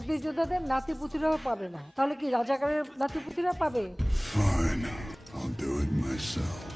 মুক্তিযোদ্ধাদের নাতিপুতিরাও পাবে না তাহলে কি রাজাকারের নাতিপুতিরা পাবে Fine. I'll do it myself.